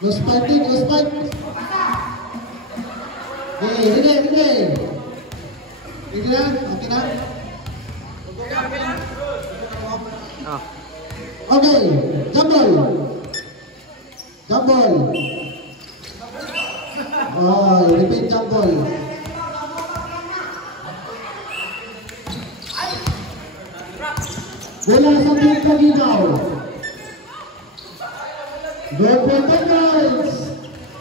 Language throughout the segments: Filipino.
No spike, no spike. Ini. Ini lang, okay na? Okay, jump ball. Oh, repeat jump ball. Bola sa big Tagibaw. Go Protectors!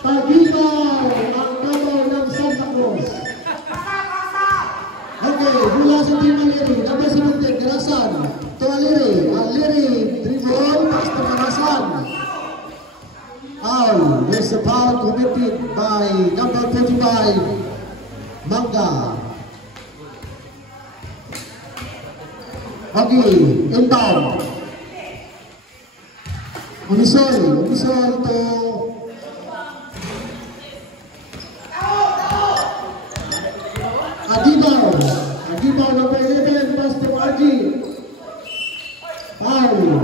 Tagibaw ang kabaw ng Santa Cruz. Okay, bola sa team Aliri. Number 17, Garasan. To Aliri. Aliri, dribble, pass to Garasan. Foul. There's a foul committed by number 45, Manga. Okay, inbound. Unisol to Agibaw number 11, pass to Agi. Foul.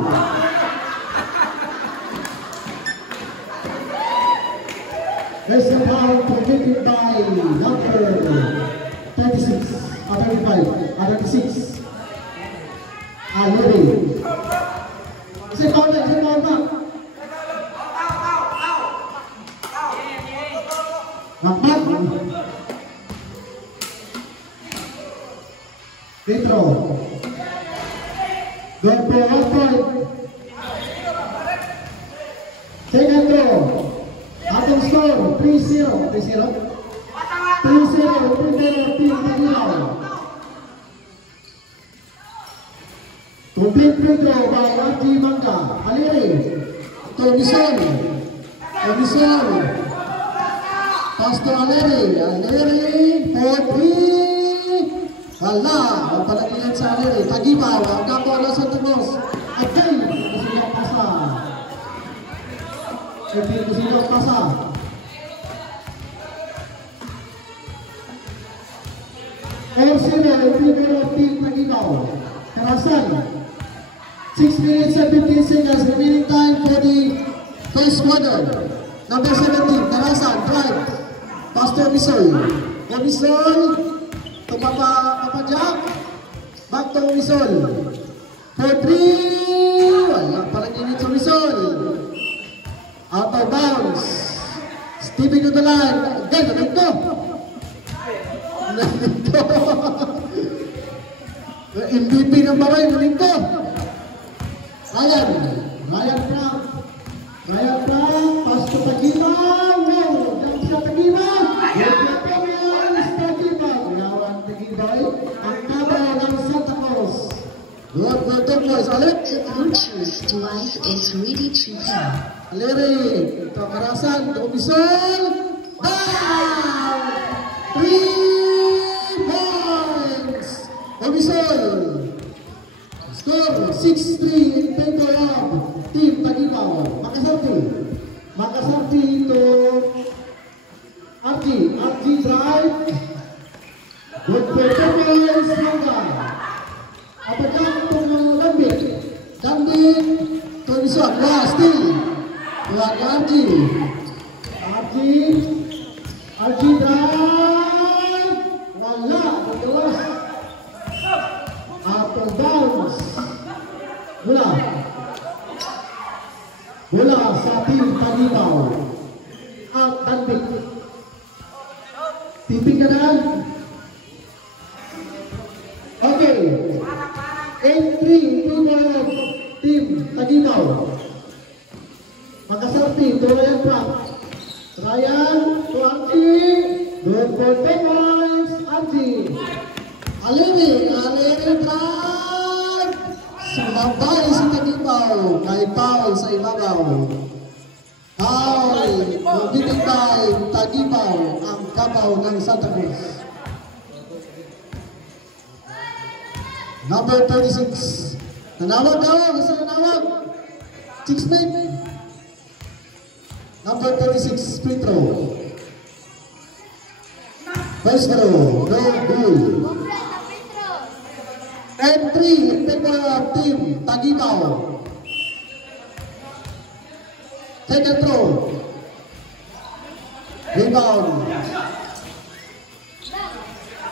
There's a foul committed by number 36, 36. Aliri. Isa foul na. Makmak. Petro. Good for 1 point. Second throw. Atong score 3-0. 3-0. 3-0. Team Tagibaw. Complete free throw by RG Manga. Aliri. Tomisol. Pass to Aliri. For 3. Wala. Magpalagilan sa Aliri. Tagibaw. Ang kabaw na Santa Cruz. Again. Kasilang pasa. Elsino. Team Tagibaw. Karasan. 6 minutes and 15 seconds remaining time for the first quarter. Number 17, Karasan, drive. Pass to Misol. To Papa Jack. Back to Misol. For 3. Wala parang init sa Misol. Out of bounds. Stepping to the line. Again, Nalinto. MVP ng Baray, Nalinto. Ryan Frank, pass to Tagibaw. Jump sa Tagibaw. Ginawan Tagibaw. Ang kabaw ng Santa Cruz. Good boys. The Bluetooth device is ready to pair. Aliri, ito Karasan, Tomisol. Down! 3 points. Tomisol. Score 6-3 in favor of Team Tagibaw. Makasarti to Arji drive. Good performance, Manga. Apakah itong Gambit? Tomisol. Still. Buat Arji drive. Wala. Berjelas. Out of bounds. Bola sa Team Tagibaw. Out Gambit. Tipping kanan. Okay. 8-3 in Team Tagibaw. Makasarti to Ryan Frank. Ryan to Arji. Good for 10 points. Arji. Aliri drive. Sumabay si Tagibaw. May foul sa ibabaw. Foul. Magbibigay Tagibaw ang kabaw ng Santa Cruz. Number 36. Nanawag daw. Gusto nanawag. 6 minutes. Number 36. Free throw. First throw. No goal. Entry in favor of Team Tagibaw. Second throw. Rebound.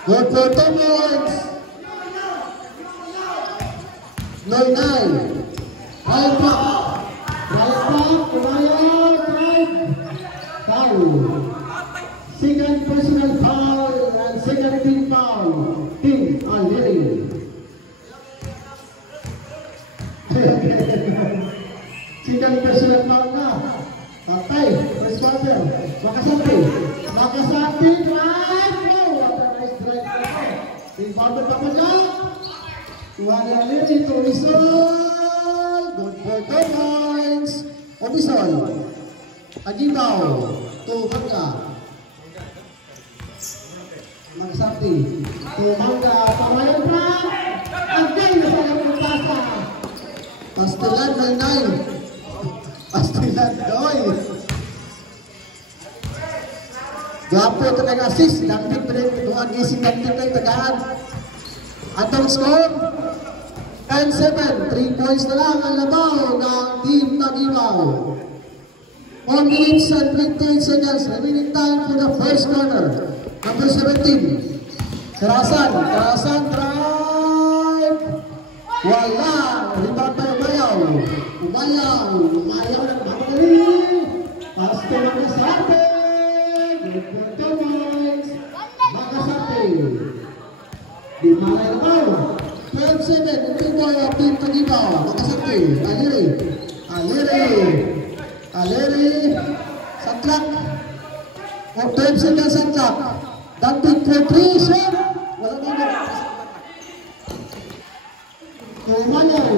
Good for 2 points. 9-9. Right block. Foul. Second personal foul and second team foul. Team Aliri. Second personal foul na. Patay. First quarter. Makasati. Drive. Oh, what a nice drive. Rebound pa pa dyan. Tuhan Aliri. Tuwisol. Good for 2 points. Obisol. Agibaw. Tumangga. Magsati. Tumangga. Pamayan pa. Agay na sa iyong pasa. Pastilan 9-9. Pastilan doy. Gapo ito nag-assist. Dampit pa rin. Doon gising dampit na yung tagaan. Atong score. 10-7. 3 points na lang ang labaw ng Team Tagibaw. 1 minutes and 15 seconds remaining time for the first quarter. Number 17. Karasan drive. Wala. Rebound tayo Umayaw. Umayaw ng mamadali. Pasto Makasate. Good for 2 points. Makasate. Di malay naman. 12-7. Ito po yung Team Tagibaw. Makasate. Aliri. Sa clock. 12 seconds sa clock. Dampit for 3 shot. Wala na. Umayaw.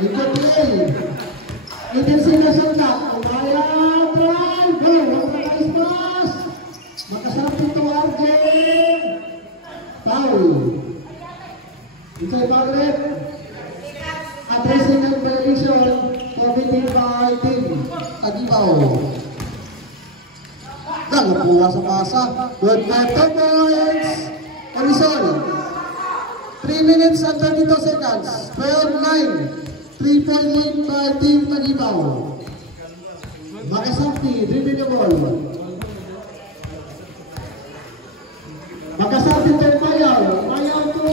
Ikot play. 18 seconds sa clock. Umayaw. Drive. Go. Nice pass. Makasapit to Arjen. Foul. Inside Bagret. Addressing and violation committed by Team Tagibaw. Nagapuwa sa pasa. Good for 2 points. Obisol. 3 minutes and 32 seconds. 12-9. 3-point lead by Team Tagibaw. Makasapti. Dribbling the ball. Makasapti to Umayaw. Umayaw to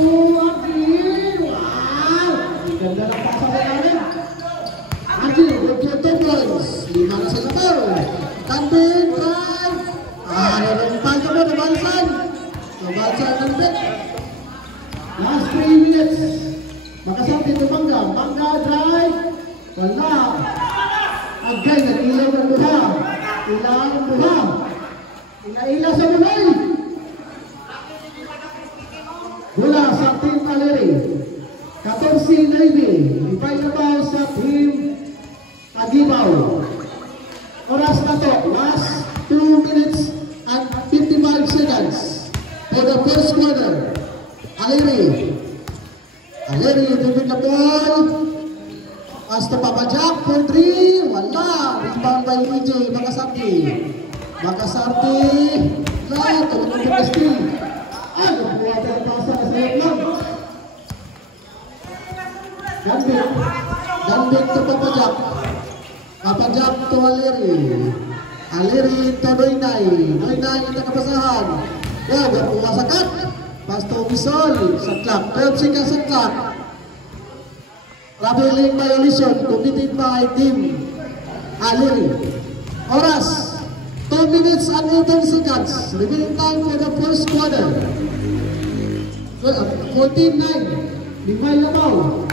Agil. Wow! Ganda ng pasa ko namin. Agil. Good for 2 points. 5 na sila to. Dampit. Drive. Nalumpal ka mo. Nabalsan ng bit. Last 3 minutes. Makasapti to Mangga drive. Wala. Agay. Nag-ilaw ng buha. Ila sa buhay. Mula sa Team Aliri. 14-9. Ipay na ba sa Team Tagibaw. Oras na to. Last 2 minutes and 55 seconds for the first quarter. Aliri, dribbling the ball. Hasta papajak for 3. Wala. Rebound by EJ. Makasarti. Lahat. Tulungan po kasi. Nakuha tayo pasa na sa lang. Gambit to papajak. Papajak to Aliri to Noynay. Noynay ito kapasahan. Nakuha sa cut. Pasto Obisol sa clock. 12 seconds sa clock. Traveling violation committed by Team Aliri. Oras 2 minutes and 18 seconds. Remaining time for the first quarter. 14-9. Limay labaw.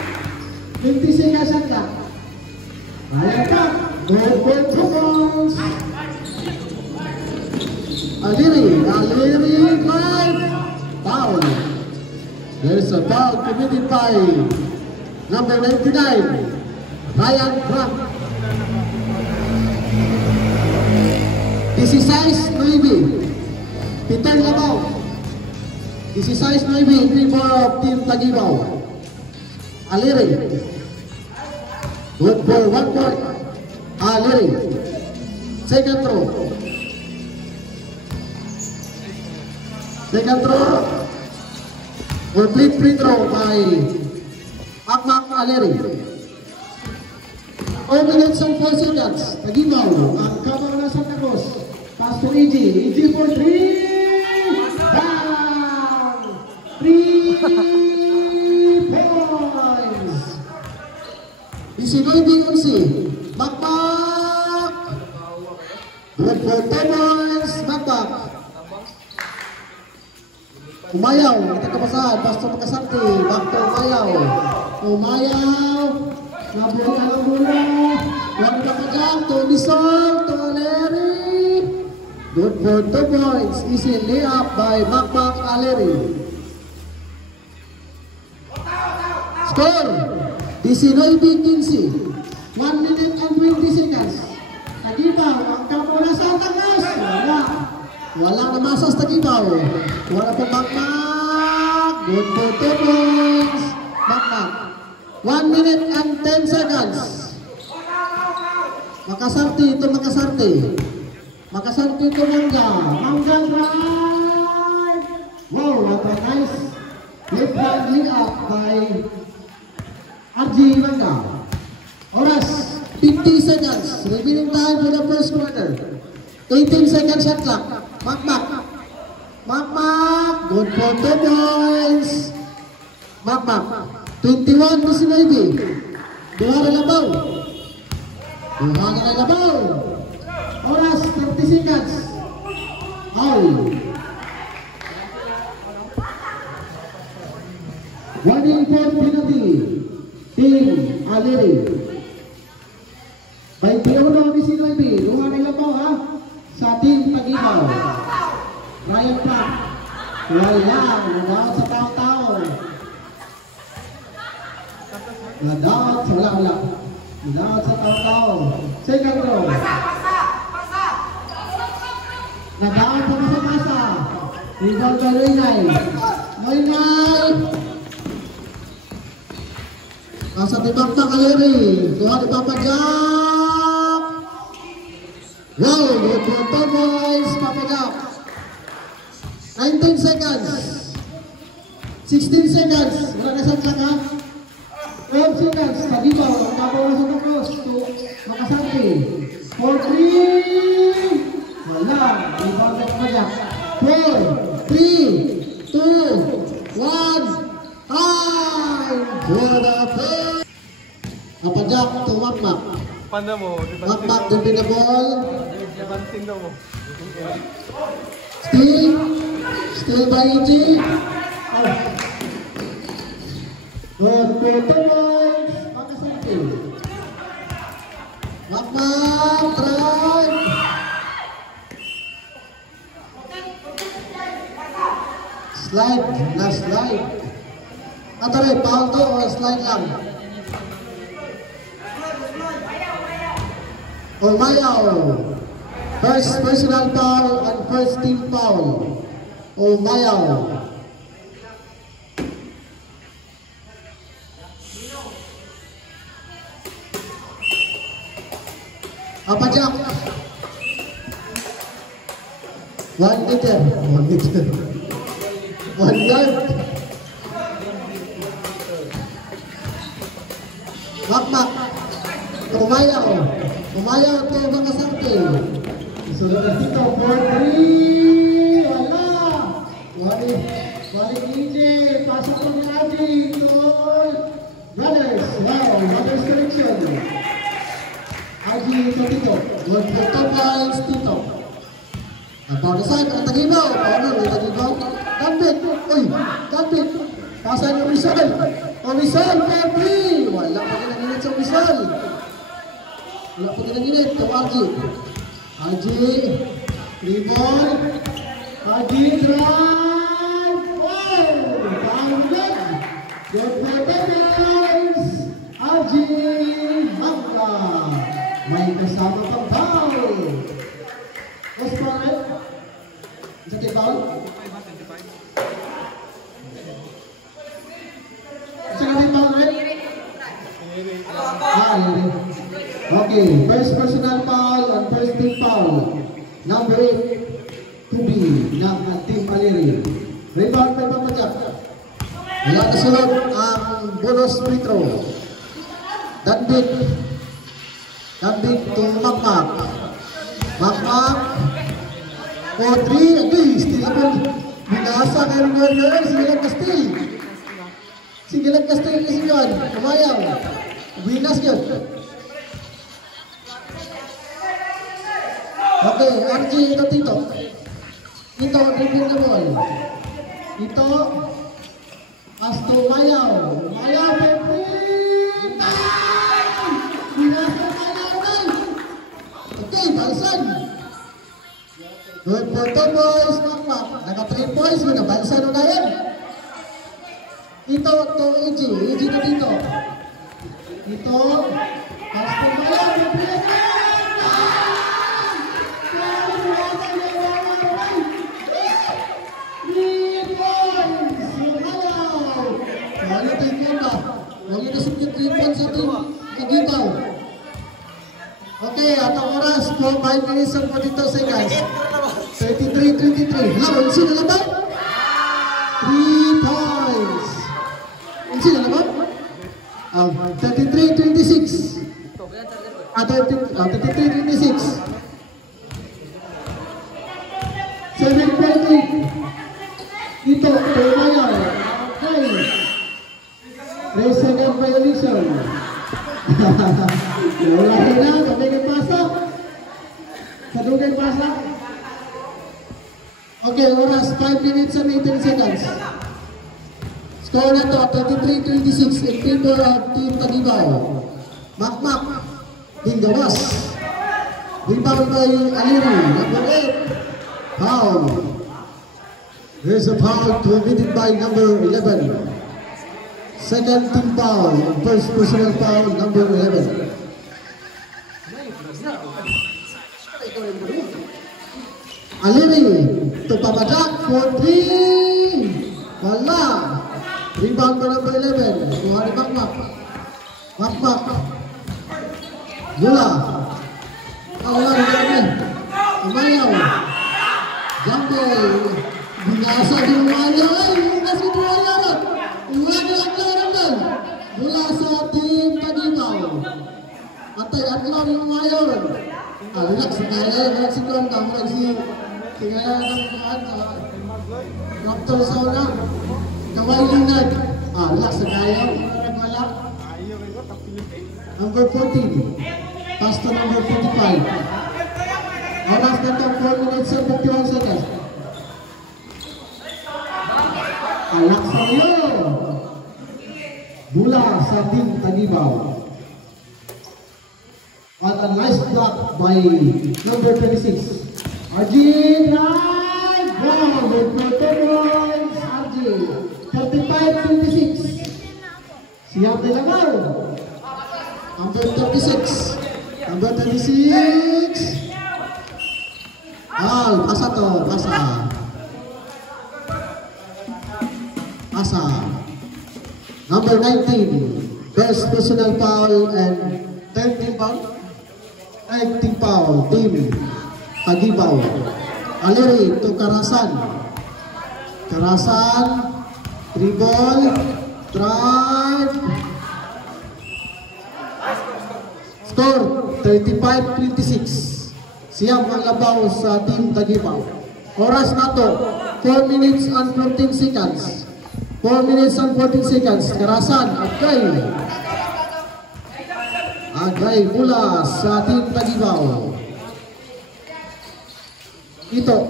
20 seconds sa clock. Ayan ka. Good for 2 points. Aliri drive. Foul. There is a foul committed by number 99, Ryan Frank. This is size 9. Peter Labaw. This is size 9 in favor of Team Tagibaw. Aliri. Good for 1 point. Aliri. Second throw. Complete free throw by Akmak Aliri. 4 minutes and 4 seconds. Tagibaw ang kamang nasa Tacos. Pass to EG. EG for 3. Bang! 3 points. Isinoy Bingunsi. Bakbak. Good for 10 points. Bakbak. Umayaw. Kita kepasahan. Pasto Makasarti. Back to Umayaw. Umayaw. Nabuhay ka lang muna. Huwag ka pa dyan. To Bisol. To Aleri. Good for 2 points. Easy layup by Bakbak Aleri. Score. 19-15. 1 minute and 20 seconds. Tagibaw. Ang kamura sa tagas. Wala. Walang namasas Tagibaw. Wala po Bakbak. Good for 2 points. Bakbak. 1 minute and 10 seconds. Makasarti ito Makasarti. Makasarti ito Mangga. Mangga drive. Wow, what a nice left-hand layup by RG Mangga. Oras 50 seconds. Remaining time for the first quarter. 18 seconds shot clock. Bakbak. Bakbak. Good for 2 points. Bakbak. 21-19. Duha na labaw. Duha na labaw. Oras 30 seconds. Out. Warning for penalty. Team Aleri. 21-19. Duha na labaw ha. Sa Team Tagibaw. Ryan Platt. Wala. Nadaot sa tao-tao. Nadaot. Wala. Nadaot sa tao-tao. Second row. Nadaot sa masa-masa. Rebound by Reynay. Reynay. Nasa Bakbak Aleri. Duha ni Papa Jack. Wow, good for 2 points, Papa Jack. 19 seconds. 16 seconds. Wala na sa tlaka. 12 seconds. Tagibaw. Ang tabaw na sa cross. To Makasarti. 4-3. Wala. Rebound na Papa Jack. 4, 3, 2, 1. Time for the first. Papa Jack to Bakbak. Panda mo, Bakbak to the ball. dibanting daw mo. Still by EG. Good for 2 points. Makasarti. Bakbak drive. Slide. Last slide. Atare, foul to o slide lang. Umayaw. First personal foul and first team foul. Umayaw. Papa Jack. 1 meter. 1 meter. 1 yard. Bakbak. Umayaw. Umayaw to Makasarti. Sulit na dito. 4-3. Wala. Wali EJ. Pasok ko ni AJ. Brothers. Wow. Brothers correction. AJ ito dito. Good for 2 points dito. About the side. Ang Tagibaw. Paano? May Tagibaw. Gambit. Uy. Gambit. Pasan yung Rizal. Rizal. 4-3. Wala pa ginaginit sa Rizal. Wala pa ginaginit. Ito AJ. AJ. Rebound. AJ drive. Wow. Bounded. Good for 10 points. AJ Mangga. May kasama pang foul. What's the foul? Is that a foul? Okay, first personal foul and first team foul. Number 8 to be ng Team Aleri. Rebound by Papa Jack. Wala na sunod ang bonus free throw. Danbit to Bakbak. Bakbak. 4-3, again, still ako. Binasa kayo ng girl, sige lang kastil. Sige lang kastil kasi yun, kumayaw. Binas yun. Okay, RG, ito Tito. Ito, dribbling the ball. Ito, pass to Mayaw. Mayaw, perfect! Binasa Mayaw. Okay, balsan. Good for two boys, Makmak. Naka 3 points mo na, balsan na yan. Ito, to EG. EG na dito. Ito, pass to Mayaw. Perfect! Lagi na sukit 3 points sa ating kagitaw. Okay, atang oras po 5 minutes and 42 seconds. 33-23. Lawan sino na ba? 3 points. Sino na ba? 33-26. 33-26. 7-8. Ito, Mayaw. Okay. 3 second violation. Wala na, kadugan pasok. Kadugan pasok. Okay, oras 5 minutes and 18 seconds. Score na to, 33-26 in favor of Team Taguibaw. Makmak, Bingawas. Rebound by Aliri, number 8. Foul. There's a foul committed by number 11. Second team foul, first personal foul, number 11. Aliri, to Papadak for 3. Wala. Rebound by number 11. Kuha ni Makmak. Makmak. Gula. Wala rin kami. Umayaw. Jumbo. Binasa din Umayaw. Ay, binasa din Umayaw. Umayaw. Mula sa Team Taguibaw. At lang yung Umayaw. Relax kaya, relax ko ang kamag si kaya ng Raptor sa una. Kamay linag. Relax kaya. Number 14. Pass to number 45. Oras na ito, 4 minutes and 51 seconds. Relax kayo. Mula sa Team Taguibaw. What a nice block by number 26. RG drive! Wow! With 4 points, RG. 35-26. Siyam de Langaw. Number 36. Number 36. Pasa to. Pasa. Pasa. Number 19, best personal foul and 10 team foul. 8 team foul, Team Taguibaw. Aliri to Karasan. Karasan, dribble, drive. Score 35-26. Siyam ang labaw sa Team Taguibaw. Oras na to, 4 minutes and 14 seconds. 4 minutes and 14 seconds. Karasan, Agay mula sa Team Taguibaw. Ito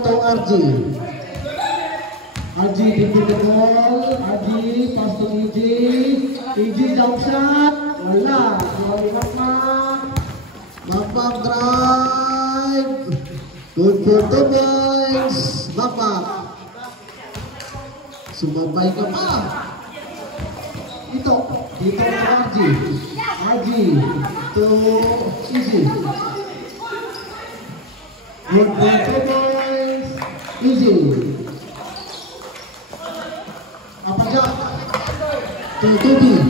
to RG. RG dribbling the ball. RG pass to EG. EG jump shot. Wala. Makmak drive. Good for 2 points. Makmak. Sumabay ka pa. Dito to RG. RG to EG. Good for 2 points. EG. Apajak to Toby.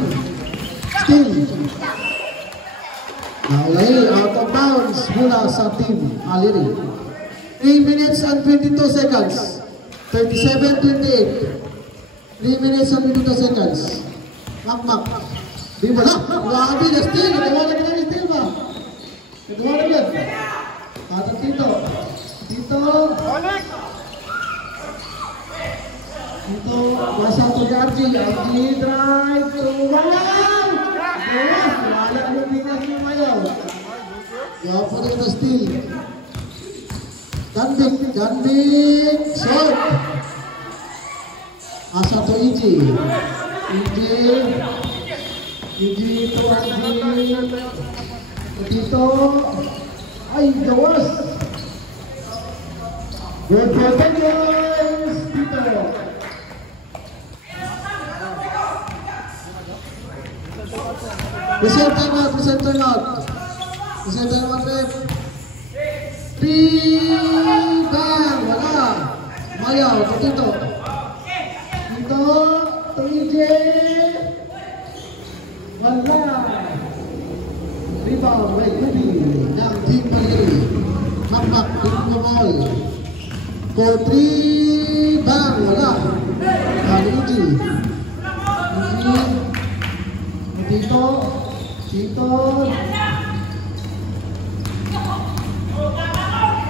Still. Naulay out of bounds mula sa Team Aliri. 3 minutes and 22 seconds. 37-28. 3 minutes and 22 seconds. Makmak. Di ba na? Grabe na steal. Nagawa na ka na steal ba? Nagawa na yan. Tatang dito. Dito. Dito. Nasa to ni RG. RG drive to Mayaw. Yes. Wala yung binas ni Mayaw. Kaya po rin na steal. Ganbik. Short. Asa to EJ. EJ to RG. Dito. Ay, gawas. Good for 10 guys. Dito. Present time out. Present time out, rep. 3, bang. Wala. Mayaw, dito. Dito. To EJ. Wala. Rebound by Ruby ng Team Maliri. Makmak, Kumamoy. For 3, bang, wala. Uji. Dito.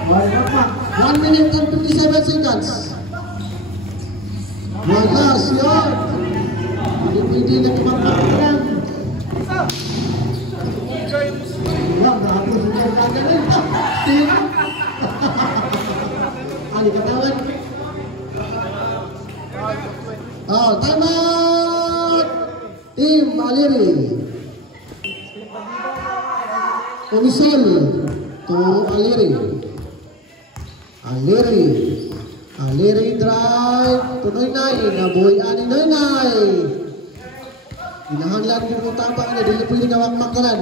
1 minute and 57 seconds. Wala, siyon. Hindi na kumakmak lang. Wah, aku sudah belajar itu. Tim. Ali kawan. Oh, time out. Tim Maliri. Unisol to Aliri. Aliri drive to Noynay. Naboy ani Noynay. Hinahanglan ko mo tabang na dili pwede nga makmakalan.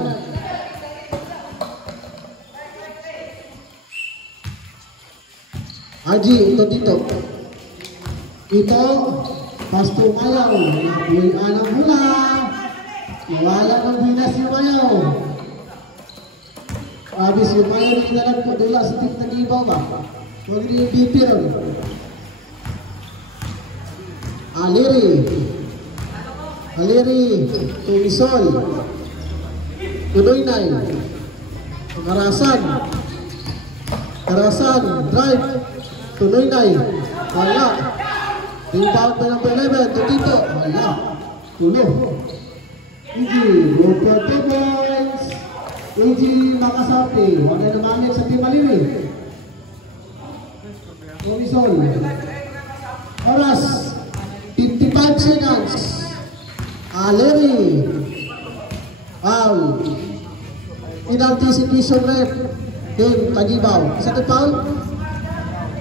Aji, ito dito. Ito, pasto Mayaw. Nabuhay anang mula. Iwala ng binas yung Mayaw. Abis yung Mayaw na inalag po dula sa tip na ibaw ba? Huwag rin yung BP ron. Aliri, Tumisol, Tunoynay, Karasan, drive, Tunoynay, wala. Rebound pa ng 11, Tutito, wala. Tulo. Iji, good for 2 points. Iji, Makasarte, wala naman sa Team Maliri. Tumisol. Oras, 55 seconds. Aliri. Foul. In anticipation rep. Team Tagibaw. Isa to foul.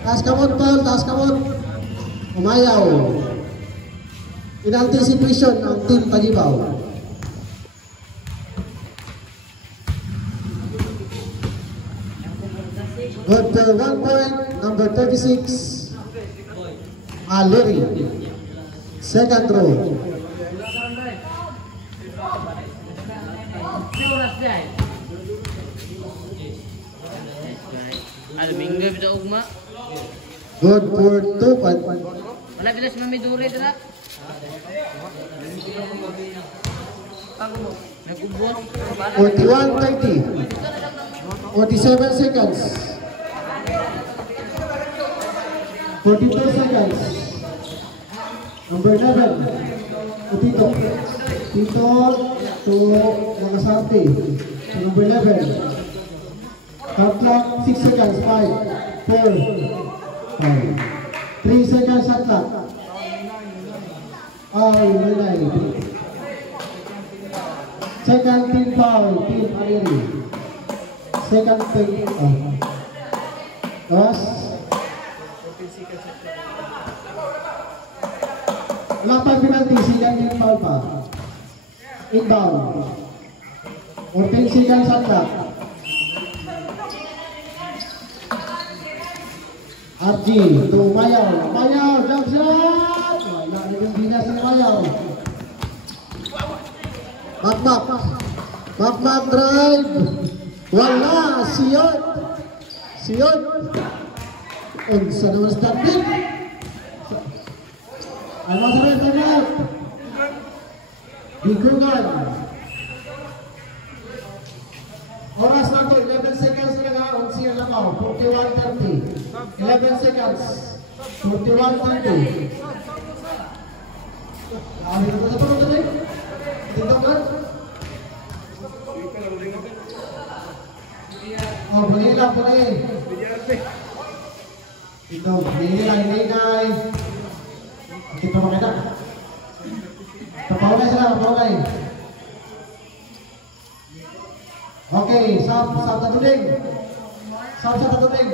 Taas kamot foul. Taas kamot. Umayaw. In anticipation ang Team Tagibaw. Good for 1 point. Number 36. Aliri. Second row. Ano minggu bisa ugma? Good for 2 point. Wala bilas mamiduri dira. Nagubot. 41-30. 47 seconds. 42 seconds. Number 11. Tito. Tito to Makasarte. To number 11. Shot clock, 6 seconds. 5, 4, 3 seconds shot clock. Ay, Malay. Second team foul, Team Aliri. Second team foul. Terus. Wala pang penalty, second team foul pa. Inbound. 14 seconds shot clock. RG to Mayaw. Jump shot. Wala na yung binas ni Mayaw. Makmak drive. Wala. Siyot. Unsa naman standing. Ano sa rin tamat? Bigugan. Oras na to, 11 seconds na nga. Unsi ang lakaw. 41-30. 11 seconds. 41-30. Ito na pa rin. Ito ka. Oh, buli lang, buli. Ito, buli lang, hinay. Hindi pa makita. Tapawalay sila, tapawalay. Okay, sab sa tatuling. Sab sa tatuling.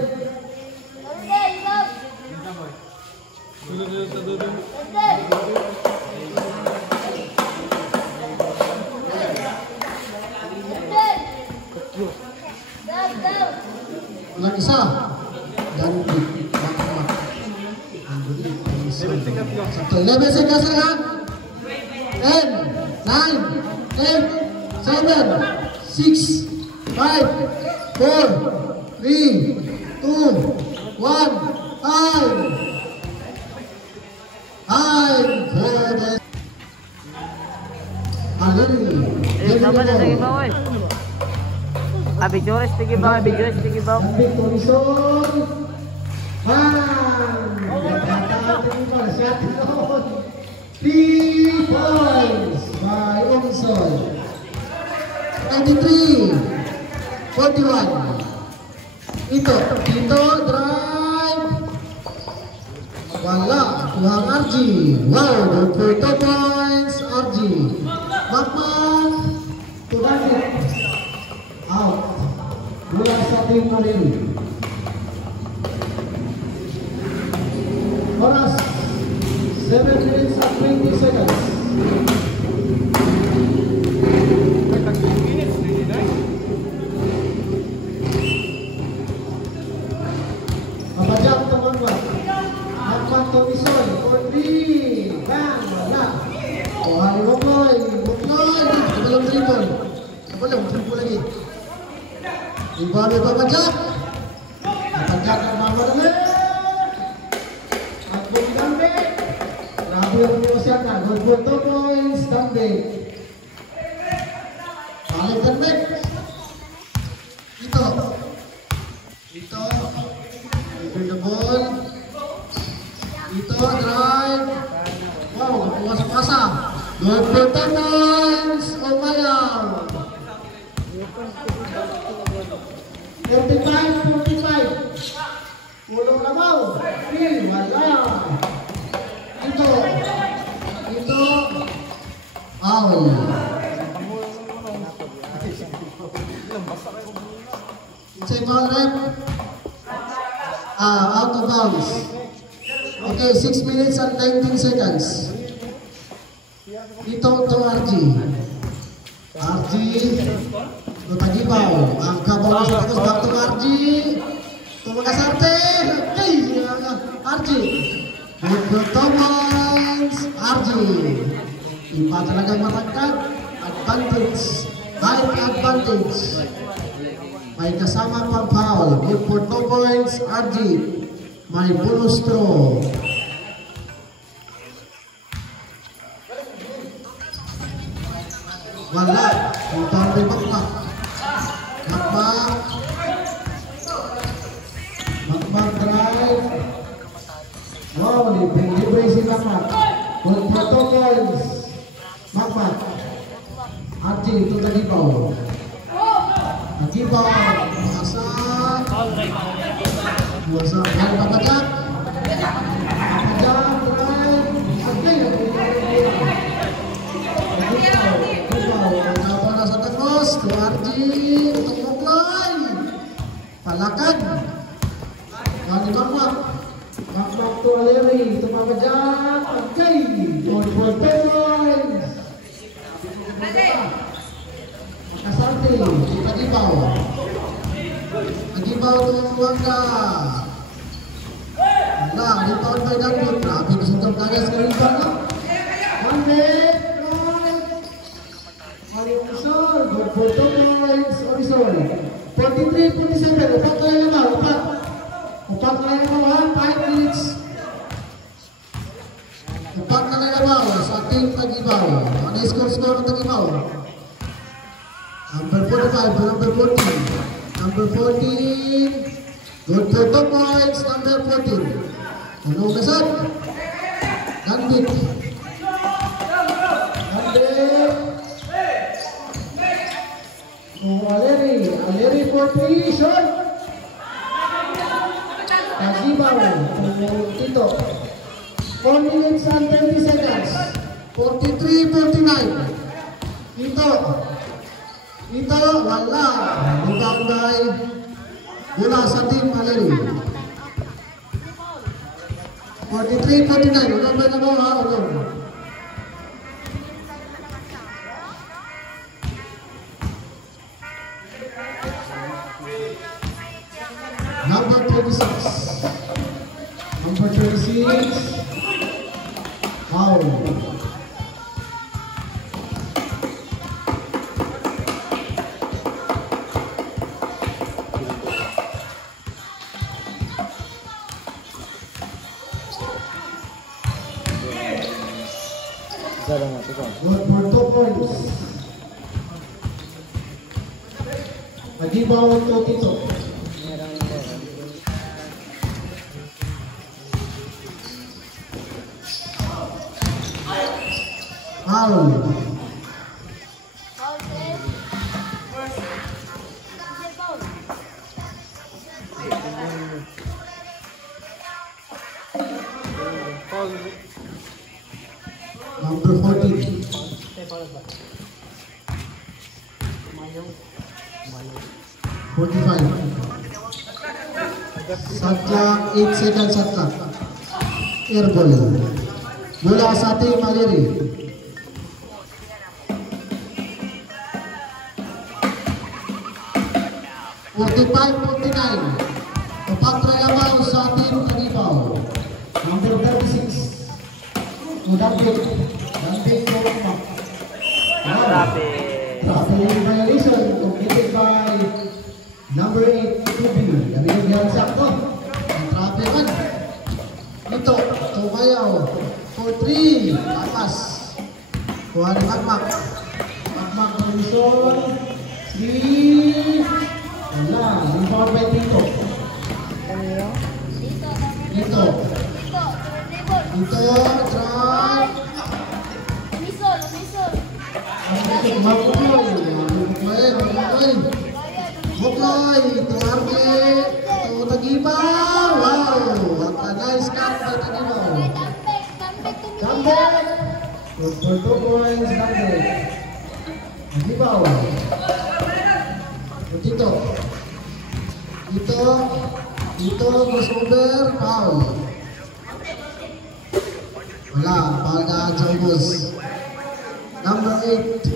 Walang isa. Dan sakto. 11 seconds na lang. 10, 9, 8, 7, 6, 5, 4, 3, 2, 1, time! Time for the... Sama na sa ibaw eh. Abigores, tigibaw, abigores, tigibaw. Victory Sol! Man! Siya 3 points by Omsol. 93, 41. Ito, drive. Wala, tuang RG. Wow, good for 2 points, RG. Makman, tuang out. Mula sa team Marine. Oras, 7 minutes and 20 seconds. Mabajak teman-teman. Hakman Tomisoy for 3. Bang, wala. Oh, hari Bukloy. Belum triple. Belum triple lagi. Ibabe pabajak. Pabajak ang mamarami. At Bung Dambe. Grabe yung pinusiyakan. Good for 2 points. Dambe. Balik Dambe. Ito. Over the ball. Ito, drive. Wow, pumasok-pasa. Good for 10 points. Omayang. 35-45. Pulong na mo. Wala. Ito. Foul. Say ball rep. Out of bounds. Okay, 6 minutes and 19 seconds. Ito RG. RG. Tagibaw. Ang kabaw sa tapos back to RG. Tumakasarte. Okay, RG. Good Thomas. RG. Iba talaga matangkad. Advantage. Height advantage. May kasama pang foul. Good for 2 points. RG. May bonus throw. Wala. Ito ang Makmak. Makmak drive. Wow, libre si Makmak. Good for 2 points. Makmak. RG, ito Tagibaw. Tagibaw. Masa. Yang pabajak. Pabajak drive. Tuarji untuk Moklai Palakan Wali Makmak tu Aleri itu pabajak. Okay, good for 2 points. Makasarte Tagibaw tu Wangga. Nah, di tahun Medan pun tapi kesukaan kaya sekali sana. Good for 2 points. 43-47. Upat kali na ba? Upat kali na ba? 5 minutes. Upat kali na ba? Sa team Tagibaw. Ano yung score ng Tagibaw? Number 45 to number 14. Number 14. Good for 2 points, number 14. Ano kasat? Nandit. Nandit. Aleri for 3, shot. Kagibaw, Tito. 4 minutes and 30 seconds. 43-49. Tito. Tito, wala. Rebound by bola sa team Aleri. 43-49. Ulang ba na mo ha? Ulang. Number 26. Number 26. Foul. Good for 2 points. Magibaw to Tito. Foul. Number 14. Shot 8 seconds shot clock. Air ball. Bola sa ating Aleri. Papagtralabaw sa ating Kagibaw. Number 36. Dampit Kokma. Traffic violation completed by number 8, Tubi. Nabigyan sakto. Ang traffic. Ito, Tumayaw. For 3. Tapas. Kuha ni Magmak. Magmak position. 3. Wala. Rebound by Tito. Tito. Try. Buklay, ito Arvin, ito Tagibaw. Wow, what a nice cut by Tagibaw. Comeback. Good for 2 points, comeback. Tagibaw. Tito. Crossover, foul. Wala, foul na Jambos. Number 8.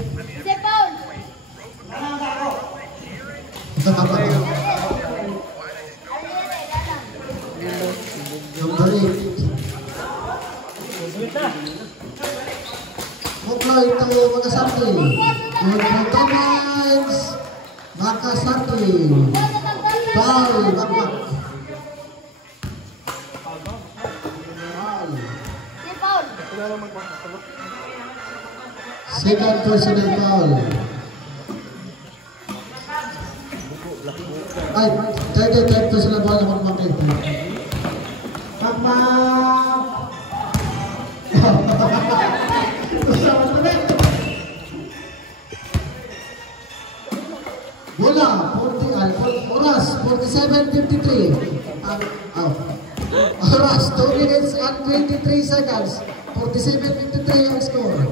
Number 8. Buklay ito Makasarti. Good for 2 points. Makasarti. Foul, Makmak. Second personal foul. Ay, third personal foul na Makmak. Makmak! Bola, oras, 47:53. Oras, 2 minutes and 23 seconds. 47:53 ang score.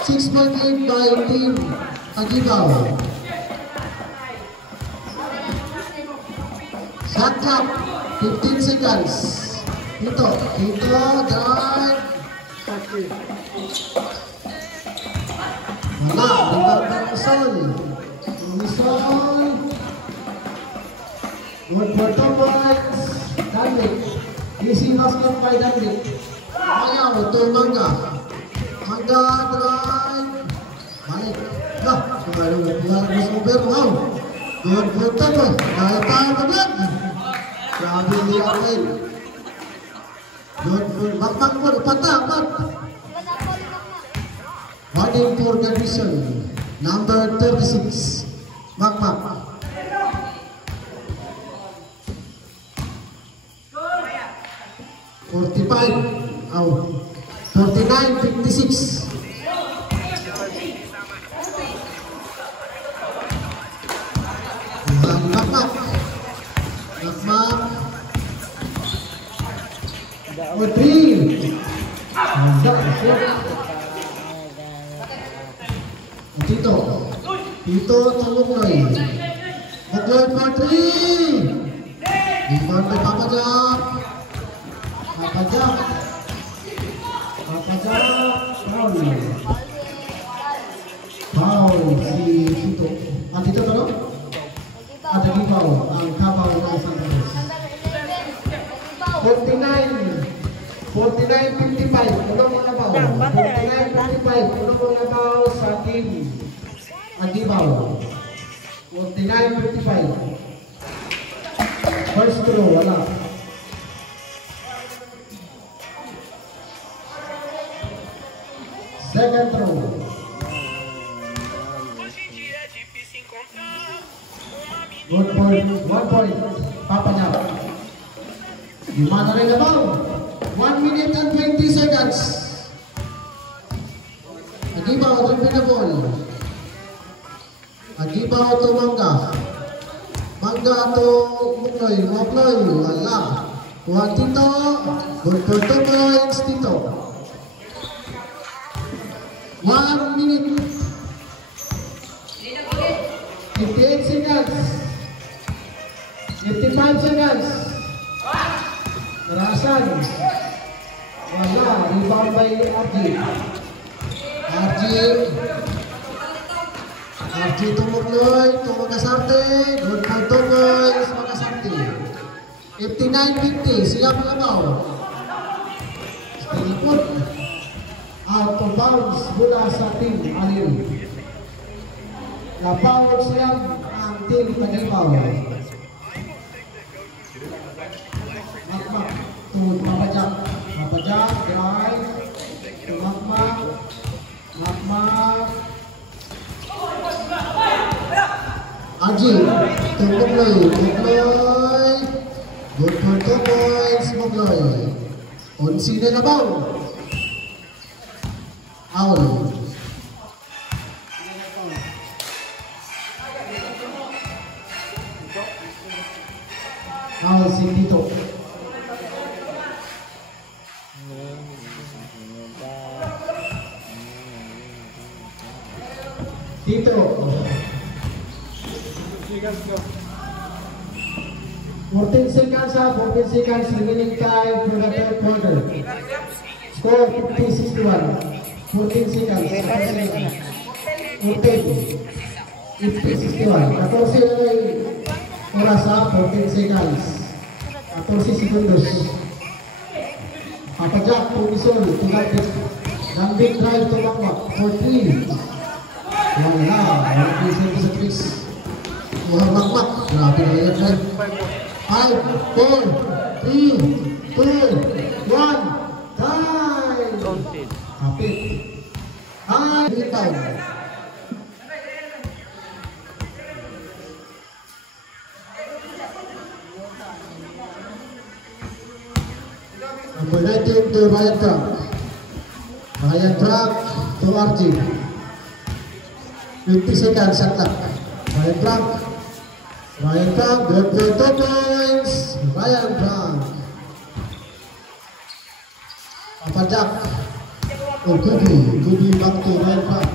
6-point lead by Team Kagibaw. Shot clock, 15 seconds. Ito, drive. Wala, rebound by Rizal. Good for 2 points. Dandik. Easy basket by Dandik. Ayaw, ito Mangga. Mangga, drive. Balik. Kumalong over. Wow. Good for 2 points. Dahil tayo na vlog. Grabe niya rin. Good for Makmak po. Patapat. Warning for condition. Number 36. Makmak. 45. Oh, 49-56. Nakmak. For 3. Tito Tolongloy. Mugloy for 3. Rebound by Papa Jack. Foul. Foul si Tito. Tito ba no? Ada di foul. Ang kabaw ng Santa Cruz. 49-55. Tulong mga baw. 49-55. Tulong mga baw sa team Agibaw. 49-55. First throw, wala. Second throw. Good point. 1 point. Papa niya. Gimana rin na ba? 1 minute and 20 seconds. Agibaw, dribble na ball. Agibaw to Mangga to Mugloy, wala. Kuha Tito. Good for 2 points, Tito. 1 minute. 58 seconds. 55 seconds. Kerasan. Wala. Rebound by RG. RG to Mugloy, to Makasarte. Good for 2 points, Makasarte. 59-50. Siya malabaw. Stilipot. Out of bounds mula sa team Alin. Napower siya ang team Tagibaw. Makmak to Papajak. Papajak, drive. To Makmak. Aji, to Mugloy. Good for 2 points, Mugloy. Onsi na nabaw. Foul. Foul si Tito. Seconds go. 14 seconds, 14 seconds remaining time for the third quarter. Score 50-61. 14 seconds. 50-61. 14 oras, 14 seconds. 14 segundos. Papajak, Pumisol, Tigapit. Gambit drive to Makmak. 4-3. Wala. 1 sa Chris. Makmak. Grabe na yan drive. 5, 4, 3, 2, 1. Time! Kapit. Time! Time! Number 19 to Ryan Trump. Ryan Trump to RG. 50 seconds at clock. Ryan Trump. Good for 2 points. Ryan Trump. Papajak. Oh, Kubi back to Ryan Trump.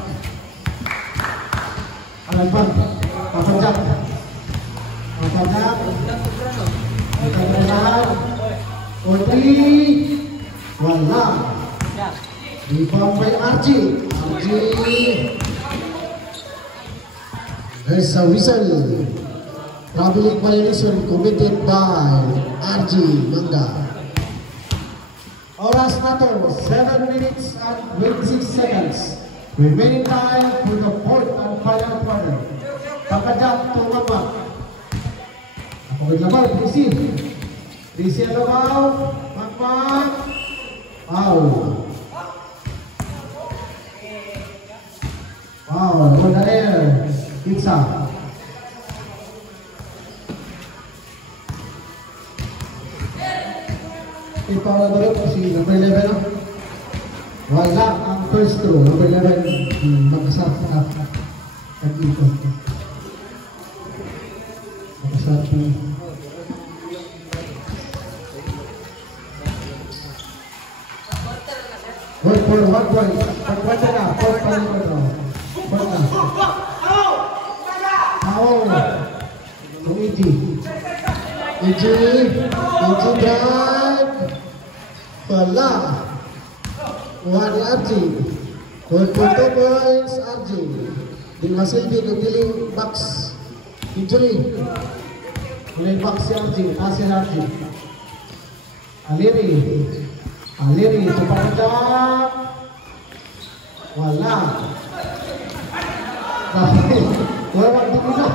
Papajak. Wala. Rebound by RG. There's a whistle. Traveling violation committed by RG Mangga. Oras na to, 7 minutes and 26 seconds. Remaining time for the fourth and final quarter. Papajak to Makmak. Ako maglabaw, receive. Receive labaw. Makmak. Foul. Foul. Good air. Pizza. May power na doon si number 11 no? Wala ang first throw. Number 11 makasap na nag-ito. Makasap na. One point. Pagkwenta na. Fourth pa rin ito. Fourth na. Foul. Ang Iji. Iji drive. Wala. One RG. 4.2 points RG. Di masilbi ng diling box. Injury. Mulai box si RG. Kasi RG. Aliri, cepat. Wala. Tapi, lewat di kita.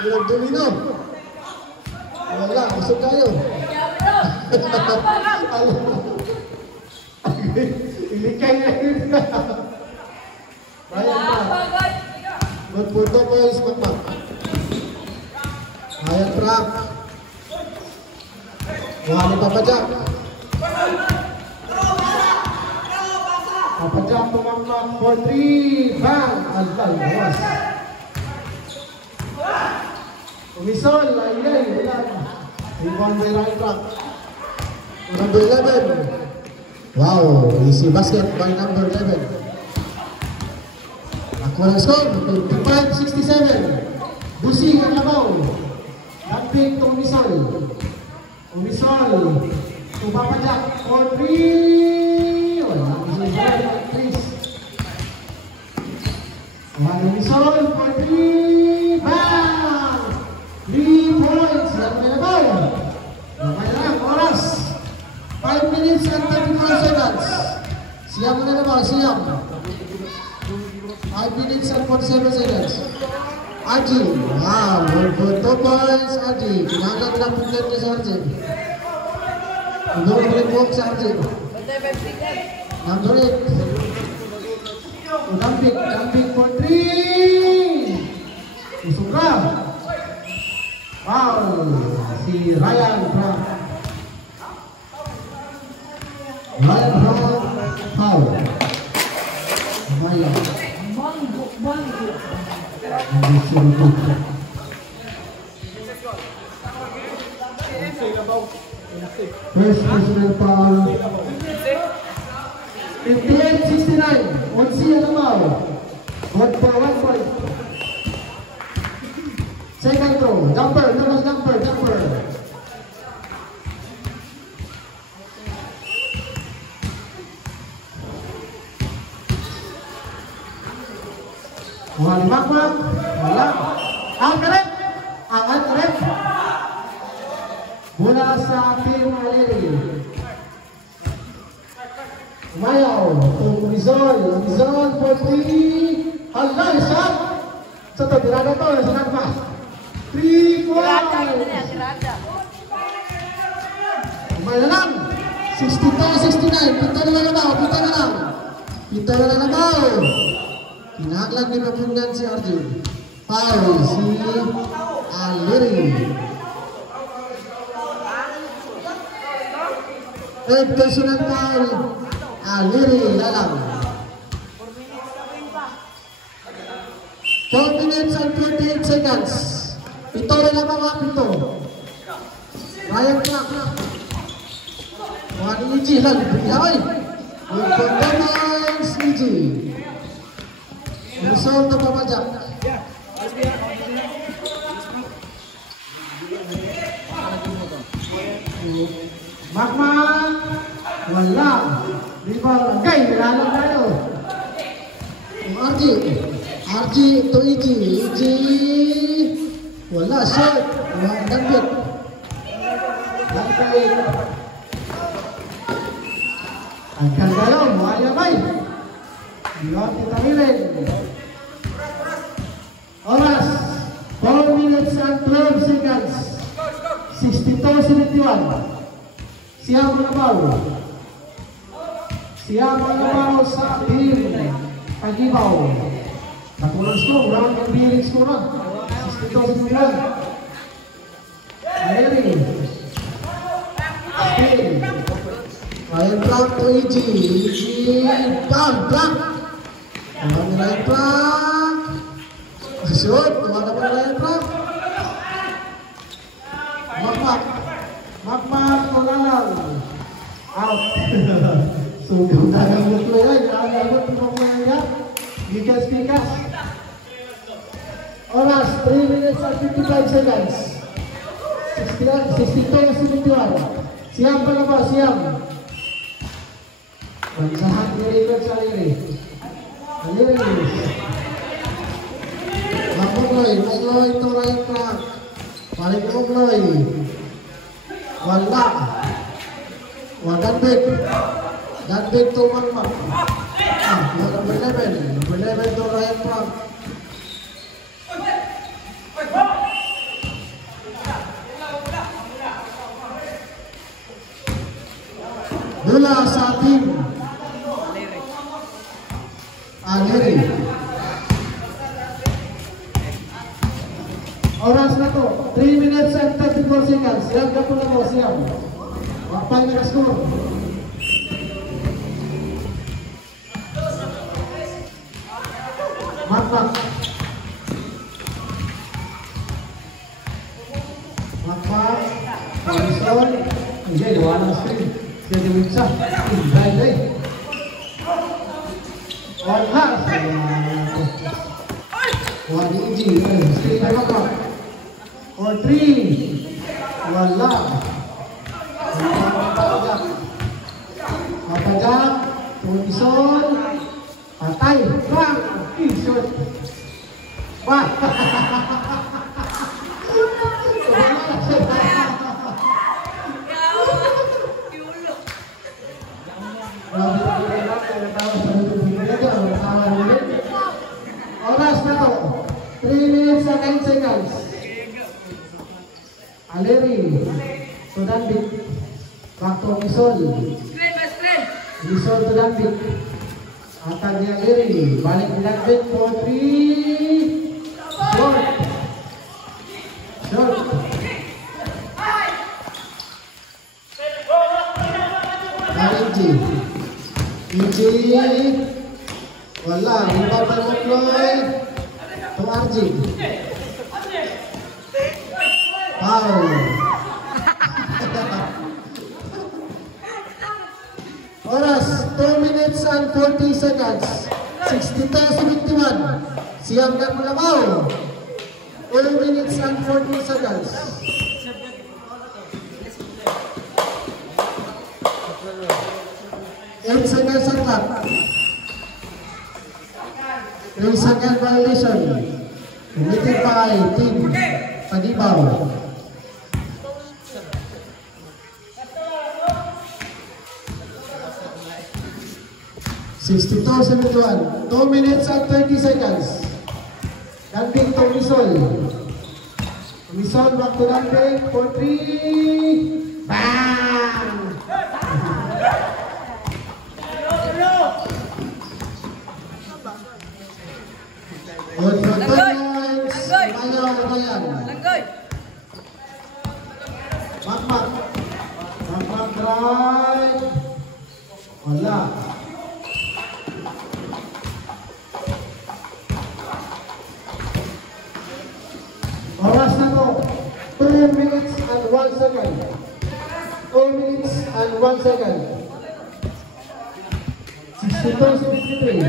Ulang domino. Wala, masuk kayo. Ini kayaknya. Berfoto boys, mantap. Ayan trap. Wala papajak. Papajak tumangmak for 3. Bang! Altal, bawas. Umisol, ayay, wala. Rebound by right track. Number 11. Wow, easy basket by number 11. Ako ang score, 55-67. Busing ang labaw. Damping to Umisol. Tupapajak for 3. Wala. Umisol for 3. Bang! 3 points. Yan may labaw. Okay lang. Oras. 5 minutes and 34 seconds. Siyam na labaw. Siyam. 5 minutes and 47 seconds. Aji, wow, 2 points Aji. Pinangat lang pagkat niya sa Arji. Doon ulit walk sa Arji. Number 8. Dumping for 3. Usok na. Wow, si Ryan Brown. Foul. Maya. First personal foul. 58-69. Onsi ang foul. 1 point. Second throw. Jumper. Makmak. Wala. Angkat. Bola sa team Aliri. Mayaw. Umisol for 3. Hala, shot. Satu, tirada to. Sangat pas. 3 points. Umay na lang. 62-69. Pita na lang. Kinahanglan ni Papungan si Arjun. Foul si Aliri. Third personal foul. Aliri lalang. 4 minutes and 28 seconds. Ito rin lang mga pito. Ryan Clark. Mga ni Iji lang. Bigay. Pagpapalans Iji. Umisol na pamajak. Makmak. Wala. Rebound. Okay, nilalang tayo. RG to Iji. Wala, short. Wala, dambit. Lantay. Ang kandalong, wala bay. Diyon kita rin. Oras, 4 minutes and 12 seconds. 62-71. Siya manabaw sa team Agibaw. Nakulang score, round ng bearing score na. 62-71. Aleri. Spin. Ryan Clark to EG. Bang! Clark! Tumahan ni Ryan Clark. Shoot! Tumahan pa ni Ryan Clark. Makmak. Tunalang. Out. Subuh na lang mutu yan. Ang tumamang yan. Gigas. Oras, 3 minutes and 55 seconds. 62 na 71. Siam pa na ba? Siam. Bansahan ni River sa Aliri. Magloy to right track. Balik ke Magloy. Wala. Dan big to Magmak. Number 11 to right track. Bola sa tim Aliri. Oras na to, 3 minutes and 34 seconds. Siap ka po na mo, siap. Wakpal na score. Makmak. Parisol. Hindi, gawa ng screen. Jadi bisa, baik. Wala. Wadi uji, screen by Makmak. For 3. Wala. Patajak. Parisol. Patay. Bang. Shoot. Bah. Oras na to, 3 minutes and 9 seconds. Aliri, Sudanbik, back to Misol. Misol Sudanbik, attack ni Aliri, balik Sudanbik for 3, short. Iji, wala, lupa pa Magloy, to RG. Wow. Oras, 2 minutes and 40 seconds. 62-71. Siap na pula mau. 2 minutes and 40 seconds. Second clock. 3 second violation. Committed by Team Pagibao. (62-71). 2 minutes and 20 seconds. Damping to Misol. Misol back to damping for 3. Bang! Makmak drive. Wala. Oras na to, 2 minutes and 1 second. 2 minutes and 1 second. 62-73.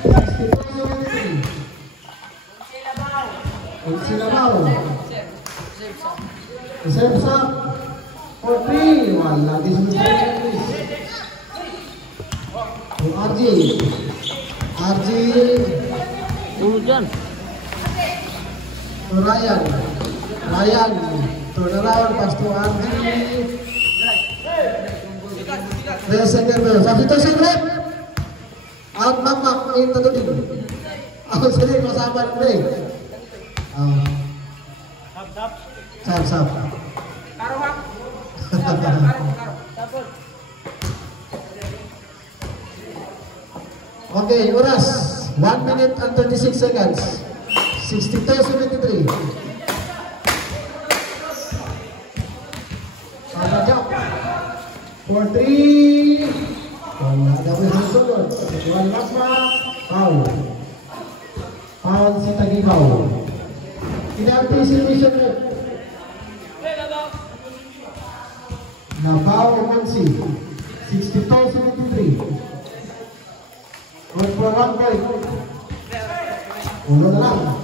62-73. Silabaw. Reserve up. For 3. Wala. This is RG. Hujan. To Ryan. Turn around. Pass to RG. 3 seconds. Substitution rate. Out Makmak. Into the team. Out sendiri kasama ng break. Sap. Okay, oras 1 minute and 26 seconds. 62-73. For 3. Wala daw yung sunod. Wala pa. Foul. Foul si Tagibaw. Inanticipation mo. Nabaw Mansi. 62-73. Good for 1 point. Ulo na lang.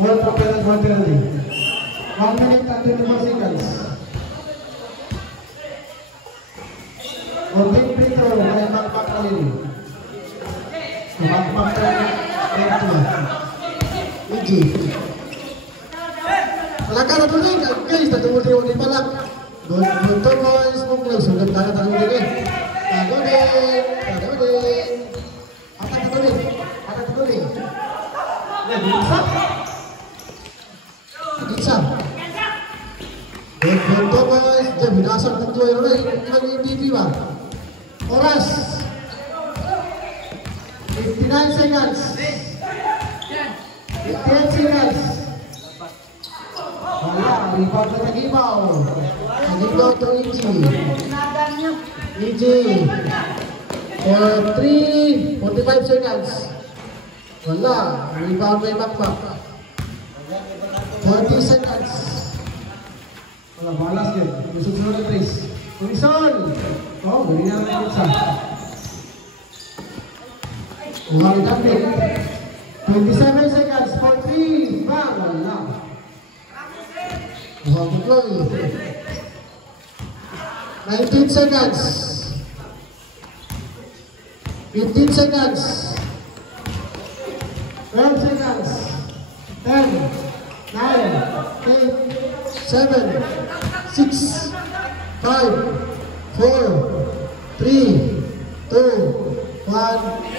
1 penalty. 1 minute and 24 seconds. Orbit Petro kay Makmak Kalini. Makmak Kalini. Iji. Malakad na tuloy. Guys, natumuliw ni Palak. Good to boys. Munglaw. Sugat ka na tanong din eh. Tagodin. Atak tagodin. Gitsa. Good to boys. Diyan, binasag tatlo yun na. Ilang MVP ba? Oras. 59 seconds. 58 seconds. Wala, rebound na Tagibaw. Tagibaw to Iji. Iji. For 3, 45 seconds. Wala, rebound kay Makmak. 40 seconds. Wala, balas yun. Susunod na trace. Unison! Oh, gawin na natin isa. Umali dapat. 27 seconds for 3. Wala. Deploy. 19 seconds. 15 seconds. 12 seconds. 10, 9, 8, 7, 6, 5, 4, 3, 2, 1.